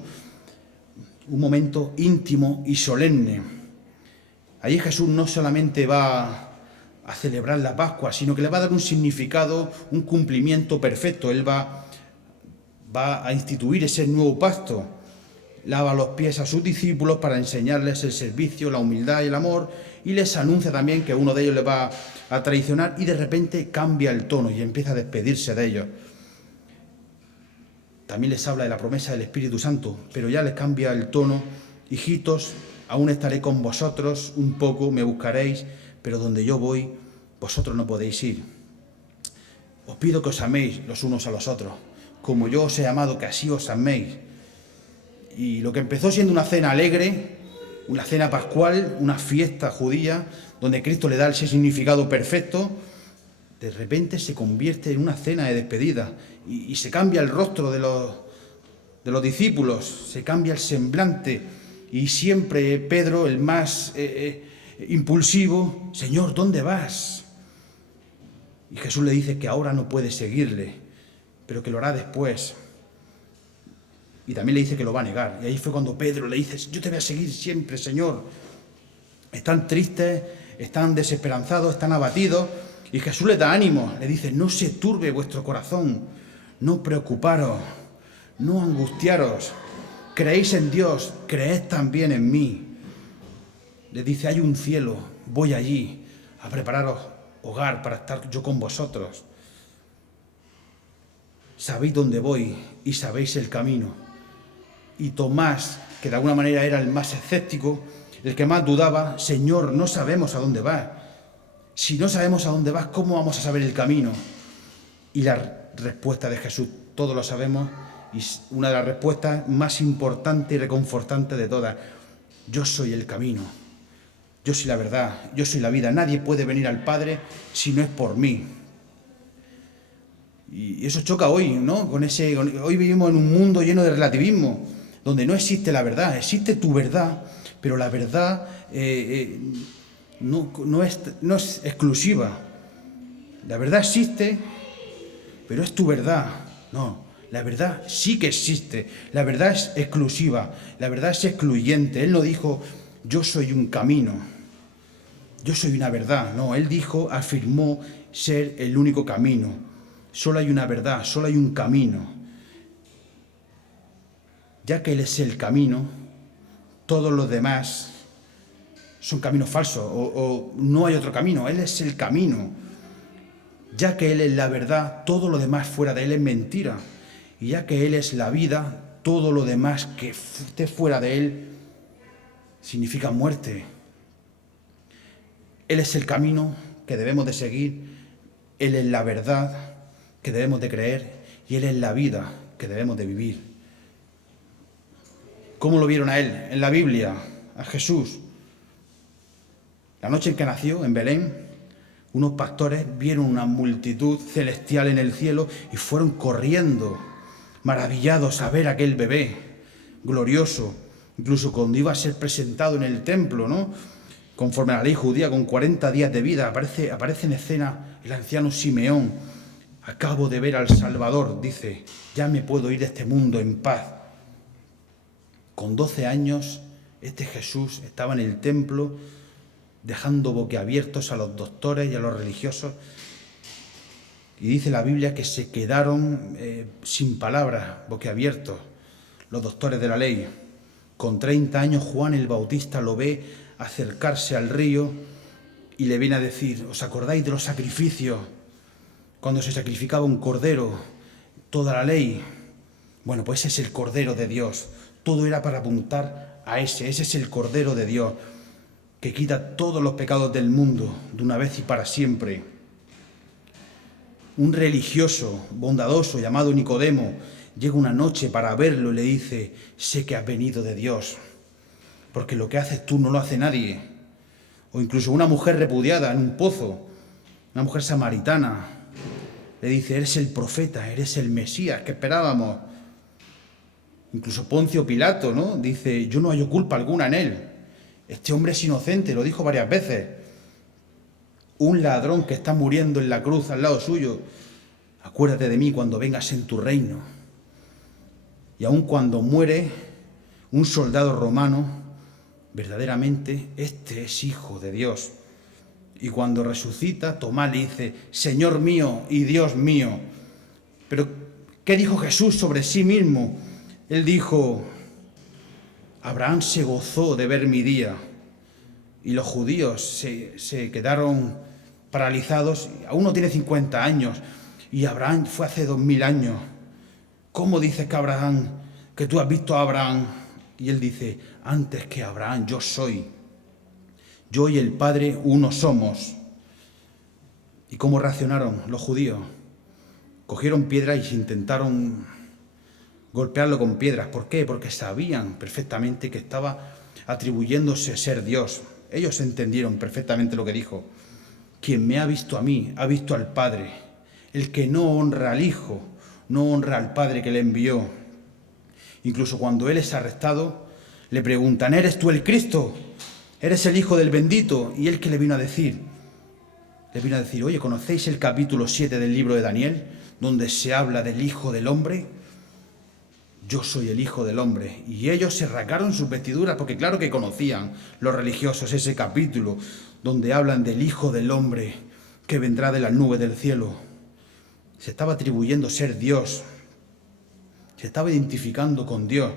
un momento íntimo y solemne. Allí Jesús no solamente va a celebrar la Pascua, sino que le va a dar un significado, un cumplimiento perfecto. Él va a instituir ese nuevo pacto. Lava los pies a sus discípulos para enseñarles el servicio, la humildad y el amor, y les anuncia también que uno de ellos le va a traicionar, y de repente cambia el tono y empieza a despedirse de ellos. También les habla de la promesa del Espíritu Santo, pero ya les cambia el tono: hijitos, aún estaré con vosotros un poco, me buscaréis, pero donde yo voy, vosotros no podéis ir. Os pido que os améis los unos a los otros, como yo os he amado, que así os améis. Y lo que empezó siendo una cena alegre, una cena pascual, una fiesta judía, donde Cristo le da ese significado perfecto, de repente se convierte en una cena de despedida y se cambia el rostro de los discípulos, se cambia el semblante, y siempre Pedro, el más impulsivo: Señor, ¿dónde vas? Y Jesús le dice que ahora no puede seguirle, pero que lo hará después. Y también le dice que lo va a negar. Y ahí fue cuando Pedro le dice: yo te voy a seguir siempre, Señor. Están tristes, están desesperanzados, están abatidos. Y Jesús les da ánimo, le dice: no se turbe vuestro corazón, no preocuparos, no angustiaros. Creéis en Dios, creed también en mí. Les dice: hay un cielo, voy allí a prepararos hogar para estar yo con vosotros. Sabéis dónde voy y sabéis el camino. Y Tomás, que de alguna manera era el más escéptico, el que más dudaba: Señor, no sabemos a dónde vas. Si no sabemos a dónde vas, ¿cómo vamos a saber el camino? Y la respuesta de Jesús, todos lo sabemos, y es una de las respuestas más importantes y reconfortantes de todas: yo soy el camino, yo soy la verdad, yo soy la vida. Nadie puede venir al Padre si no es por mí. Y eso choca hoy, ¿no? Hoy vivimos en un mundo lleno de relativismo, donde no existe la verdad. Existe tu verdad, pero la verdad no es exclusiva. La verdad existe, pero es tu verdad. No, la verdad sí que existe. La verdad es exclusiva, la verdad es excluyente. Él no dijo: yo soy un camino, yo soy una verdad. No, él afirmó ser el único camino. Solo hay una verdad, solo hay un camino. Ya que Él es el camino, todos los demás son caminos falsos o no hay otro camino. Él es el camino. Ya que Él es la verdad, todo lo demás fuera de Él es mentira. Y ya que Él es la vida, todo lo demás que esté fuera de Él significa muerte. Él es el camino que debemos de seguir, Él es la verdad que debemos de creer y Él es la vida que debemos de vivir. ¿Cómo lo vieron a Él en la Biblia, a Jesús? La noche en que nació, en Belén, unos pastores vieron una multitud celestial en el cielo y fueron corriendo, maravillados a ver a aquel bebé glorioso, incluso cuando iba a ser presentado en el templo, ¿no? Conforme a la ley judía, con 40 días de vida, aparece en escena el anciano Simeón. Acabo de ver al Salvador, dice, ya me puedo ir de este mundo en paz. Con 12 años, este Jesús estaba en el templo, dejando boquiabiertos a los doctores y a los religiosos. Y dice la Biblia que se quedaron sin palabras, boquiabiertos, los doctores de la ley. Con 30 años Juan el Bautista lo ve acercarse al río y le viene a decir, ¿os acordáis de los sacrificios? Cuando se sacrificaba un cordero, toda la ley. Bueno, pues ese es el Cordero de Dios. Todo era para apuntar a ese es el Cordero de Dios, que quita todos los pecados del mundo de una vez y para siempre. Un religioso bondadoso llamado Nicodemo llega una noche para verlo y le dice, sé que has venido de Dios, porque lo que haces tú no lo hace nadie. O incluso una mujer repudiada en un pozo, una mujer samaritana, le dice, eres el profeta, eres el Mesías que esperábamos. Incluso Poncio Pilato, ¿no? Dice, yo no hallo culpa alguna en él. Este hombre es inocente, lo dijo varias veces. Un ladrón que está muriendo en la cruz al lado suyo, acuérdate de mí cuando vengas en tu reino. Y aun cuando muere un soldado romano, verdaderamente este es hijo de Dios. Y cuando resucita, Tomás le dice, Señor mío y Dios mío. Pero, ¿qué dijo Jesús sobre sí mismo? Él dijo, Abraham se gozó de ver mi día. Y los judíos se quedaron paralizados. Aún no tiene 50 años. Y Abraham fue hace 2000 años. ¿Cómo dices que tú has visto a Abraham? Y él dice, antes que Abraham yo soy. Yo y el Padre uno somos. ¿Y cómo reaccionaron los judíos? Cogieron piedras y intentaron golpearlo con piedras. ¿Por qué? Porque sabían perfectamente que estaba atribuyéndose a ser Dios. Ellos entendieron perfectamente lo que dijo. Quien me ha visto a mí, ha visto al Padre. El que no honra al Hijo, no honra al Padre que le envió. Incluso cuando Él es arrestado, le preguntan, ¿eres tú el Cristo? ¿Eres el Hijo del Bendito? ¿Y Él qué le vino a decir? Le vino a decir, oye, ¿conocéis el capítulo 7 del libro de Daniel, donde se habla del Hijo del Hombre? Yo soy el Hijo del Hombre. Y ellos se rasgaron sus vestiduras, porque claro que conocían los religiosos ese capítulo, donde hablan del Hijo del Hombre que vendrá de las nubes del cielo. Se estaba atribuyendo ser Dios. Se estaba identificando con Dios.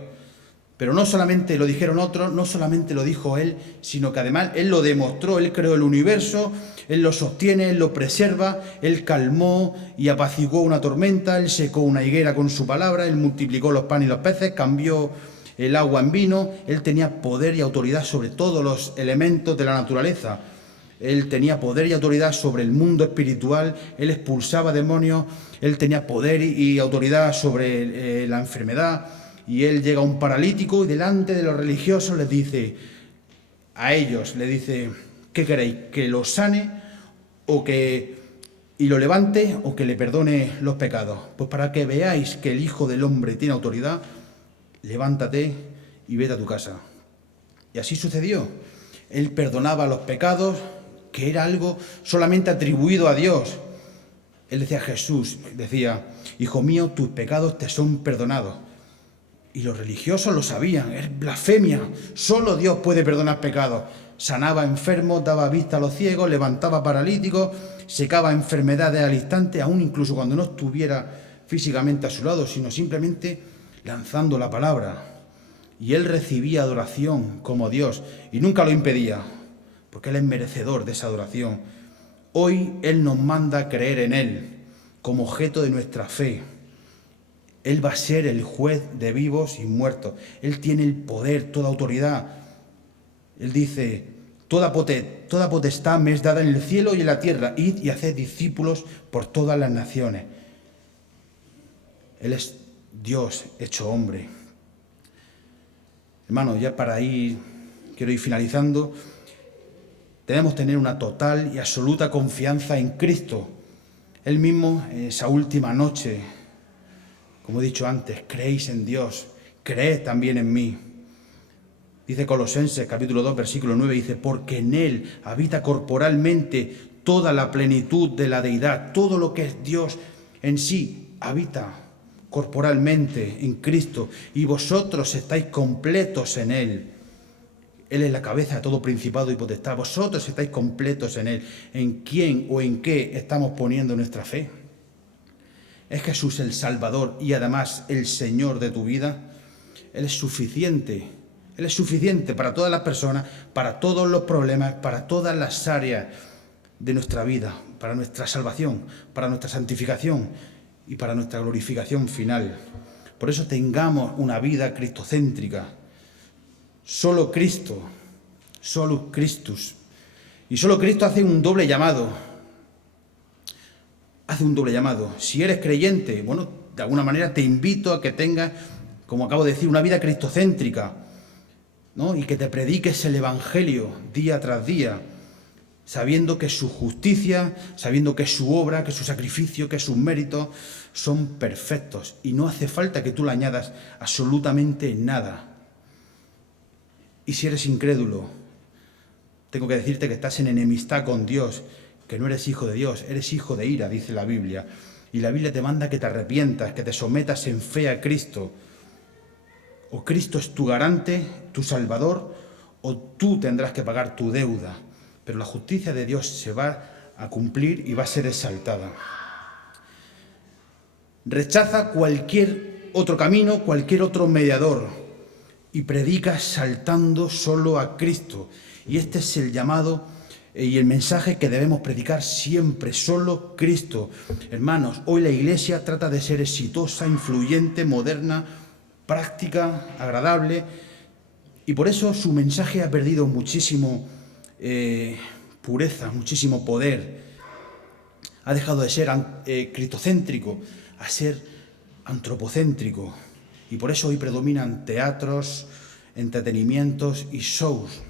Pero no solamente lo dijeron otros, no solamente lo dijo Él, sino que además Él lo demostró. Él creó el universo, Él lo sostiene, Él lo preserva, Él calmó y apaciguó una tormenta, Él secó una higuera con su palabra, Él multiplicó los panes y los peces, cambió el agua en vino. Él tenía poder y autoridad sobre todos los elementos de la naturaleza. Él tenía poder y autoridad sobre el mundo espiritual, Él expulsaba demonios, Él tenía poder y autoridad sobre la enfermedad. Y Él llega a un paralítico y delante de los religiosos les dice, a ellos le dice, ¿qué queréis? ¿Que lo sane y lo levante o que le perdone los pecados? Pues para que veáis que el Hijo del Hombre tiene autoridad, levántate y vete a tu casa. Y así sucedió. Él perdonaba los pecados, que era algo solamente atribuido a Dios. Él decía a Jesús, decía, Hijo mío, tus pecados te son perdonados. Y los religiosos lo sabían, es blasfemia, solo Dios puede perdonar pecados. Sanaba enfermos, daba vista a los ciegos, levantaba paralíticos, secaba enfermedades al instante, aún incluso cuando no estuviera físicamente a su lado, sino simplemente lanzando la palabra. Y Él recibía adoración como Dios y nunca lo impedía. porque Él es merecedor de esa adoración. Hoy Él nos manda a creer en Él como objeto de nuestra fe. Él va a ser el juez de vivos y muertos. Él tiene el poder, toda autoridad. Él dice, toda potestad me es dada en el cielo y en la tierra. Id y haced discípulos por todas las naciones. Él es Dios hecho hombre. Hermanos, ya para quiero ir finalizando. Debemos tener una total y absoluta confianza en Cristo. Él mismo, esa última noche, como he dicho antes, creéis en Dios, creed también en mí. Dice Colosenses capítulo 2, versículo 9, dice, porque en Él habita corporalmente toda la plenitud de la deidad, todo lo que es Dios en sí habita corporalmente en Cristo, y vosotros estáis completos en Él. Él es la cabeza de todo principado y potestad. Vosotros estáis completos en Él. ¿En quién o en qué estamos poniendo nuestra fe? ¿Es Jesús el Salvador y además el Señor de tu vida? Él es suficiente. Él es suficiente para todas las personas, para todos los problemas, para todas las áreas de nuestra vida, para nuestra salvación, para nuestra santificación y para nuestra glorificación final. Por eso tengamos una vida cristocéntrica. Solo Cristo, solo Christus. Y solo Cristo hace un doble llamado. Hace un doble llamado. Si eres creyente, bueno, de alguna manera te invito a que tengas, como acabo de decir, una vida cristocéntrica, ¿no? Y que te prediques el Evangelio día tras día, sabiendo que su justicia, sabiendo que su obra, que su sacrificio, que sus méritos son perfectos. Y no hace falta que tú le añadas absolutamente nada. Y si eres incrédulo, tengo que decirte que estás en enemistad con Dios, que no eres hijo de Dios, eres hijo de ira, dice la Biblia. Y la Biblia te manda que te arrepientas, que te sometas en fe a Cristo. O Cristo es tu garante, tu salvador, o tú tendrás que pagar tu deuda. Pero la justicia de Dios se va a cumplir y va a ser exaltada. Rechaza cualquier otro camino, cualquier otro mediador, y predica saltando solo a Cristo. Y este es el llamado y el mensaje que debemos predicar siempre, solo Cristo. Hermanos, hoy la Iglesia trata de ser exitosa, influyente, moderna, práctica, agradable, y por eso su mensaje ha perdido muchísimo pureza, muchísimo poder. Ha dejado de ser cristocéntrico a ser antropocéntrico. Y por eso hoy predominan teatros, entretenimientos y shows.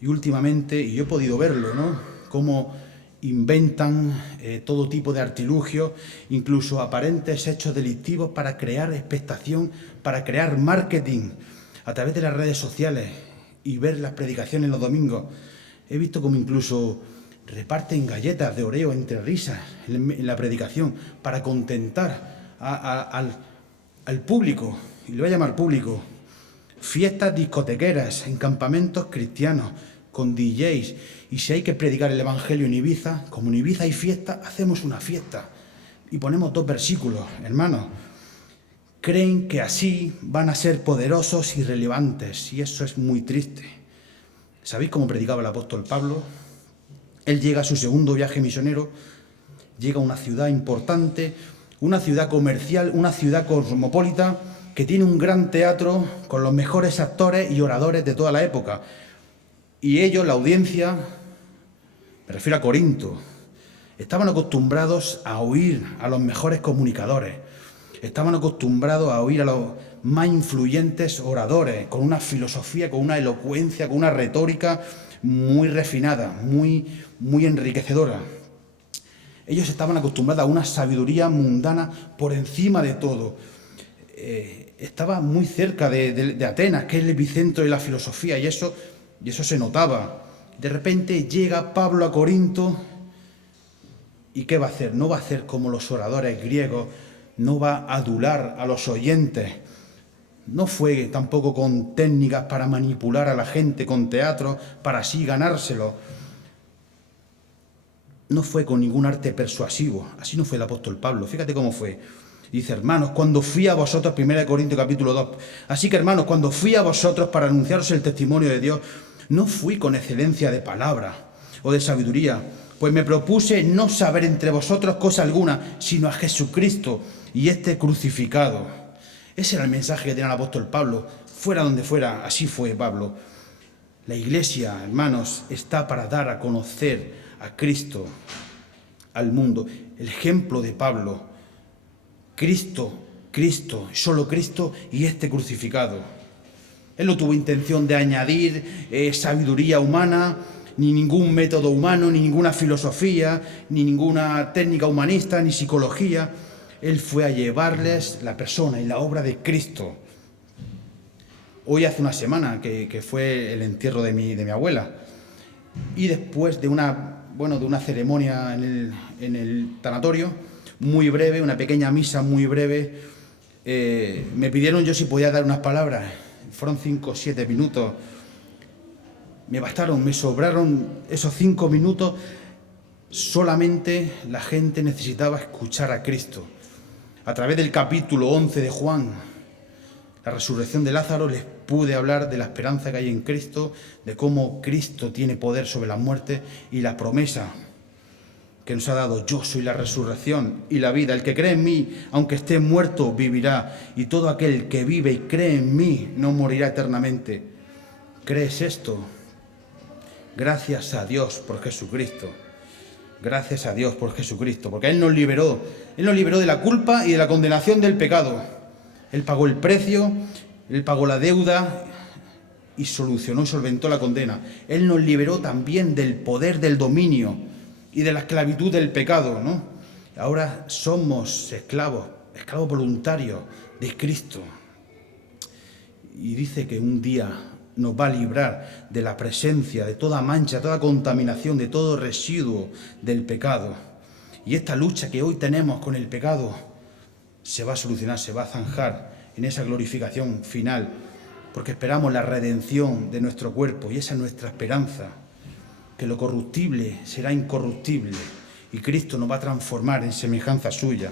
Y últimamente, y yo he podido verlo, ¿no?, cómo inventan todo tipo de artilugios, incluso aparentes hechos delictivos para crear expectación, para crear marketing a través de las redes sociales y ver las predicaciones los domingos. He visto como incluso reparten galletas de Oreo entre risas en la predicación para contentar al público, y le voy a llamar público. Fiestas discotequeras en campamentos cristianos con DJs, y si hay que predicar el Evangelio en Ibiza, como en Ibiza hay fiesta, hacemos una fiesta y ponemos 2 versículos, hermanos. Creen que así van a ser poderosos y relevantes, y eso es muy triste. ¿Sabéis cómo predicaba el apóstol Pablo? Él llega a su segundo viaje misionero, llega a una ciudad importante, una ciudad comercial, una ciudad cosmopolita, que tiene un gran teatro con los mejores actores y oradores de toda la época. Y ellos, la audiencia, me refiero a Corinto, estaban acostumbrados a oír a los mejores comunicadores, estaban acostumbrados a oír a los más influyentes oradores, con una filosofía, con una elocuencia, con una retórica muy refinada, muy enriquecedora. Ellos estaban acostumbrados a una sabiduría mundana por encima de todo. Estaba muy cerca de Atenas, que es el epicentro de la filosofía, y eso se notaba. De repente llega Pablo a Corinto, ¿y qué va a hacer? No va a hacer como los oradores griegos, no va a adular a los oyentes. No fue tampoco con técnicas para manipular a la gente, con teatro, para así ganárselo. No fue con ningún arte persuasivo. Así no fue el apóstol Pablo. Fíjate cómo fue. Dice, hermanos, cuando fui a vosotros, 1 Corintios capítulo 2. Así que, hermanos, cuando fui a vosotros para anunciaros el testimonio de Dios, No fui con excelencia de palabra o de sabiduría, pues me propuse no saber entre vosotros cosa alguna, sino a Jesucristo y este crucificado. Ese era el mensaje que tenía el apóstol Pablo. Fuera donde fuera, así fue Pablo. La iglesia, hermanos, está para dar a conocer a Cristo al mundo. El ejemplo de Pablo, Cristo, solo Cristo y este crucificado. Él no tuvo intención de añadir sabiduría humana, ni ningún método humano, ni ninguna filosofía, ni ninguna técnica humanista, ni psicología. Él fue a llevarles la persona y la obra de Cristo. Hoy hace una semana que fue el entierro de mi abuela. Y después de una ceremonia en el tanatorio, muy breve, una pequeña misa muy breve, me pidieron yo si podía dar unas palabras. Fueron 5 o 7 minutos. Me bastaron, me sobraron esos 5 minutos. Solamente la gente necesitaba escuchar a Cristo. A través del capítulo 11 de Juan, la resurrección de Lázaro, les pude hablar de la esperanza que hay en Cristo, de cómo Cristo tiene poder sobre la muerte y la promesa que nos ha dado: yo soy la resurrección y la vida. El que cree en mí, aunque esté muerto, vivirá. Y todo aquel que vive y cree en mí no morirá eternamente. ¿Crees esto? Gracias a Dios por Jesucristo. Gracias a Dios por Jesucristo, porque Él nos liberó. Él nos liberó de la culpa y de la condenación del pecado. Él pagó el precio, Él pagó la deuda y solventó la condena. Él nos liberó también del poder del dominio y de la esclavitud del pecado, ¿no? Ahora somos esclavos voluntarios de Cristo. Y dice que un día nos va a librar de la presencia, de toda mancha, toda contaminación, de todo residuo del pecado. Y esta lucha que hoy tenemos con el pecado se va a solucionar, se va a zanjar en esa glorificación final, porque esperamos la redención de nuestro cuerpo, y esa es nuestra esperanza, que lo corruptible será incorruptible y Cristo nos va a transformar en semejanza suya.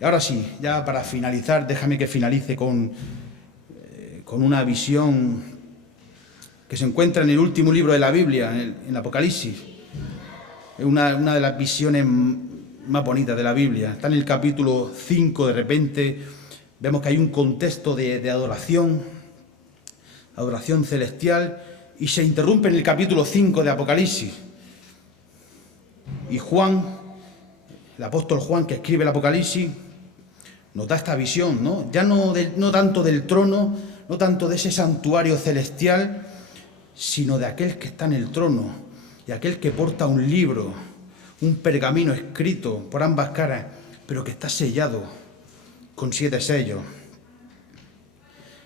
Y ahora sí, ya para finalizar, déjame que finalice con una visión que se encuentra en el último libro de la Biblia, en Apocalipsis. Es una de las visiones más bonitas de la Biblia. Está en el capítulo 5, de repente vemos que hay un contexto de adoración celestial, y se interrumpe en el capítulo 5 de Apocalipsis. Y Juan, el apóstol Juan, que escribe el Apocalipsis, nos da esta visión, ¿no? Ya no tanto del trono, no tanto de ese santuario celestial, sino de aquel que está en el trono y aquel que porta un libro, un pergamino escrito por ambas caras, pero que está sellado con 7 sellos.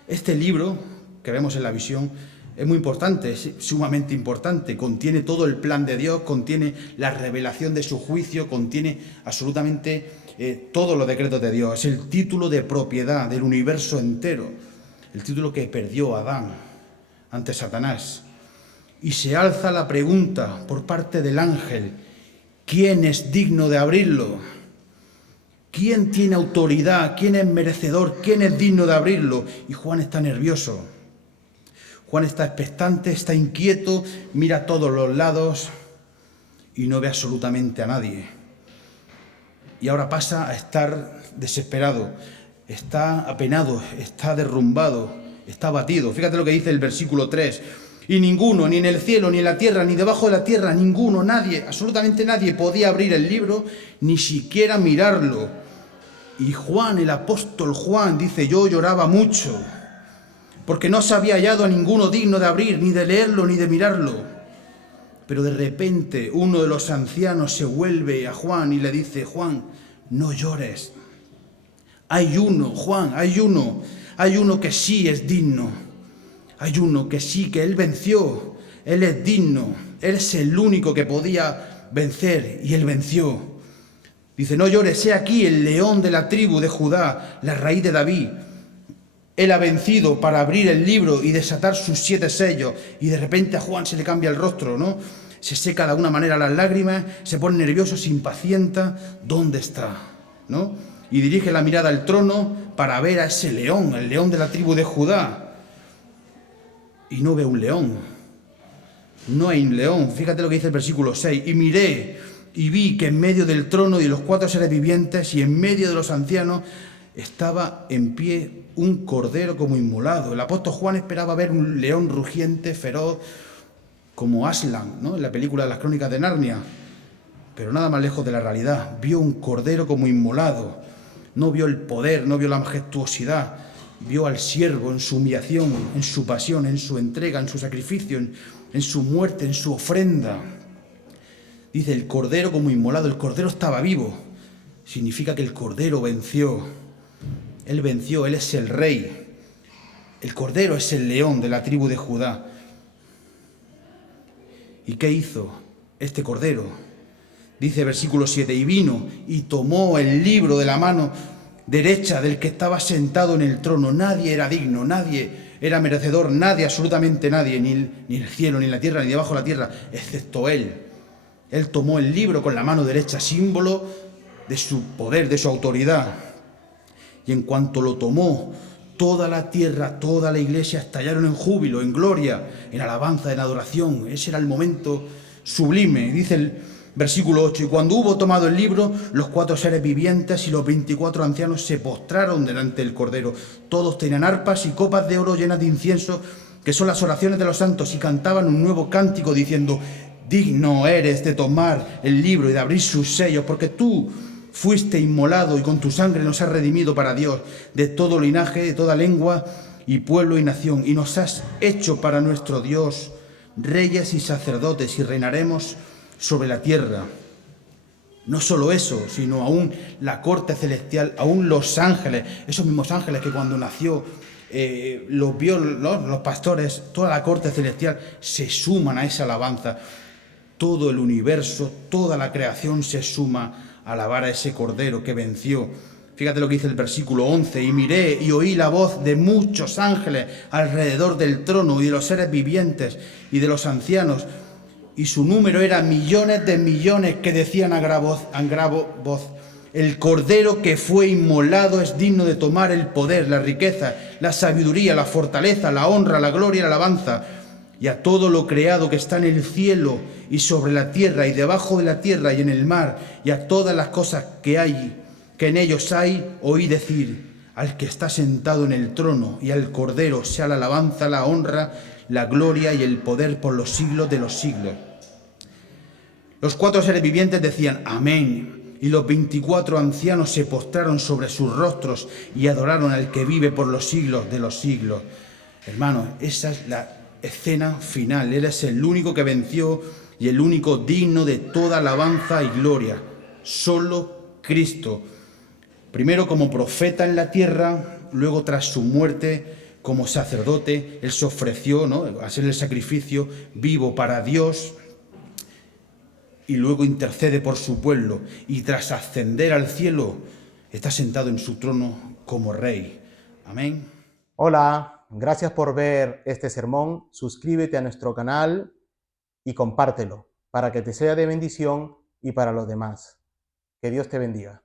Este libro que vemos en la visión es muy importante, es sumamente importante. Contiene todo el plan de Dios, contiene la revelación de su juicio, contiene absolutamente todos los decretos de Dios. Es el título de propiedad del universo entero, el título que perdió Adán ante Satanás. Y se alza la pregunta por parte del ángel: ¿quién es digno de abrirlo? ¿Quién tiene autoridad? ¿Quién es merecedor? ¿Quién es digno de abrirlo? Y Juan está nervioso. Juan está expectante, está inquieto, mira a todos los lados y no ve absolutamente a nadie. Y ahora pasa a estar desesperado, está apenado, está derrumbado, está abatido. Fíjate lo que dice el versículo 3. Y ninguno, ni en el cielo, ni en la tierra, ni debajo de la tierra, ninguno, nadie, absolutamente nadie podía abrir el libro, ni siquiera mirarlo. Y Juan, el apóstol Juan, dice: yo lloraba mucho, porque no se había hallado a ninguno digno de abrir, ni de leerlo, ni de mirarlo. Pero de repente uno de los ancianos se vuelve a Juan y le dice: Juan, no llores. Hay uno, Juan, hay uno que sí es digno. Hay uno que sí, que él venció. Él es digno. Él es el único que podía vencer y él venció. Dice: no llores, he aquí el león de la tribu de Judá, la raíz de David. Él ha vencido para abrir el libro y desatar sus 7 sellos. Y de repente a Juan se le cambia el rostro, ¿no? Se seca de alguna manera las lágrimas, se pone nervioso, se impacienta. ¿Dónde está? ¿No? Y dirige la mirada al trono para ver a ese león, el león de la tribu de Judá. Y no ve un león, no hay un león. Fíjate lo que dice el versículo 6. Y miré y vi que en medio del trono y de los 4 seres vivientes y en medio de los ancianos estaba en pie un cordero como inmolado. El apóstol Juan esperaba ver un león rugiente, feroz, como Aslan, ¿no?, en la película de las Crónicas de Narnia. Pero nada más lejos de la realidad. Vio un cordero como inmolado. No vio el poder, no vio la majestuosidad. Vio al siervo en su humillación, en su pasión, en su entrega, en su sacrificio, en su muerte, en su ofrenda. Dice, el cordero como inmolado. El cordero estaba vivo. Significa que el cordero venció. Él venció, él es el rey. El cordero es el león de la tribu de Judá. ¿Y qué hizo este cordero? Dice versículo 7, y vino y tomó el libro de la mano derecha del que estaba sentado en el trono. Nadie era digno, nadie era merecedor, nadie, absolutamente nadie, ni el cielo, ni la tierra, ni debajo de la tierra, excepto él. Él tomó el libro con la mano derecha, símbolo de su poder, de su autoridad. Y en cuanto lo tomó, toda la tierra, toda la iglesia estallaron en júbilo, en gloria, en alabanza, en adoración. Ese era el momento sublime. Dice el versículo 8, y cuando hubo tomado el libro, los 4 seres vivientes y los 24 ancianos se postraron delante del Cordero. Todos tenían arpas y copas de oro llenas de incienso, que son las oraciones de los santos, y cantaban un nuevo cántico diciendo, digno eres de tomar el libro y de abrir sus sellos, porque tú fuiste inmolado y con tu sangre nos has redimido para Dios de todo linaje, de toda lengua y pueblo y nación, y nos has hecho para nuestro Dios reyes y sacerdotes, y reinaremos sobre la tierra. No solo eso, sino aún la corte celestial, aún los ángeles, esos mismos ángeles que cuando nació los vio los pastores, toda la corte celestial se suman a esa alabanza. Todo el universo, toda la creación se suma a alabar a ese Cordero que venció. Fíjate lo que dice el versículo 11, y miré y oí la voz de muchos ángeles alrededor del trono y de los seres vivientes y de los ancianos, y su número era millones de millones, que decían a gran voz, el Cordero que fue inmolado es digno de tomar el poder, la riqueza, la sabiduría, la fortaleza, la honra, la gloria y la alabanza. Y a todo lo creado que está en el cielo y sobre la tierra y debajo de la tierra y en el mar, y a todas las cosas que en ellos hay, oí decir, al que está sentado en el trono y al Cordero sea la alabanza, la honra, la gloria y el poder por los siglos de los siglos. Los 4 seres vivientes decían amén, y los 24 ancianos se postraron sobre sus rostros y adoraron al que vive por los siglos de los siglos. Hermanos, esa es la escena final. Él es el único que venció y el único digno de toda alabanza y gloria. Solo Cristo. Primero como profeta en la tierra, luego tras su muerte como sacerdote, él se ofreció, ¿no?, a ser el sacrificio vivo para Dios, y luego intercede por su pueblo, y tras ascender al cielo está sentado en su trono como rey. Amén. Hola, gracias por ver este sermón. Suscríbete a nuestro canal y compártelo para que te sea de bendición y para los demás. Que Dios te bendiga.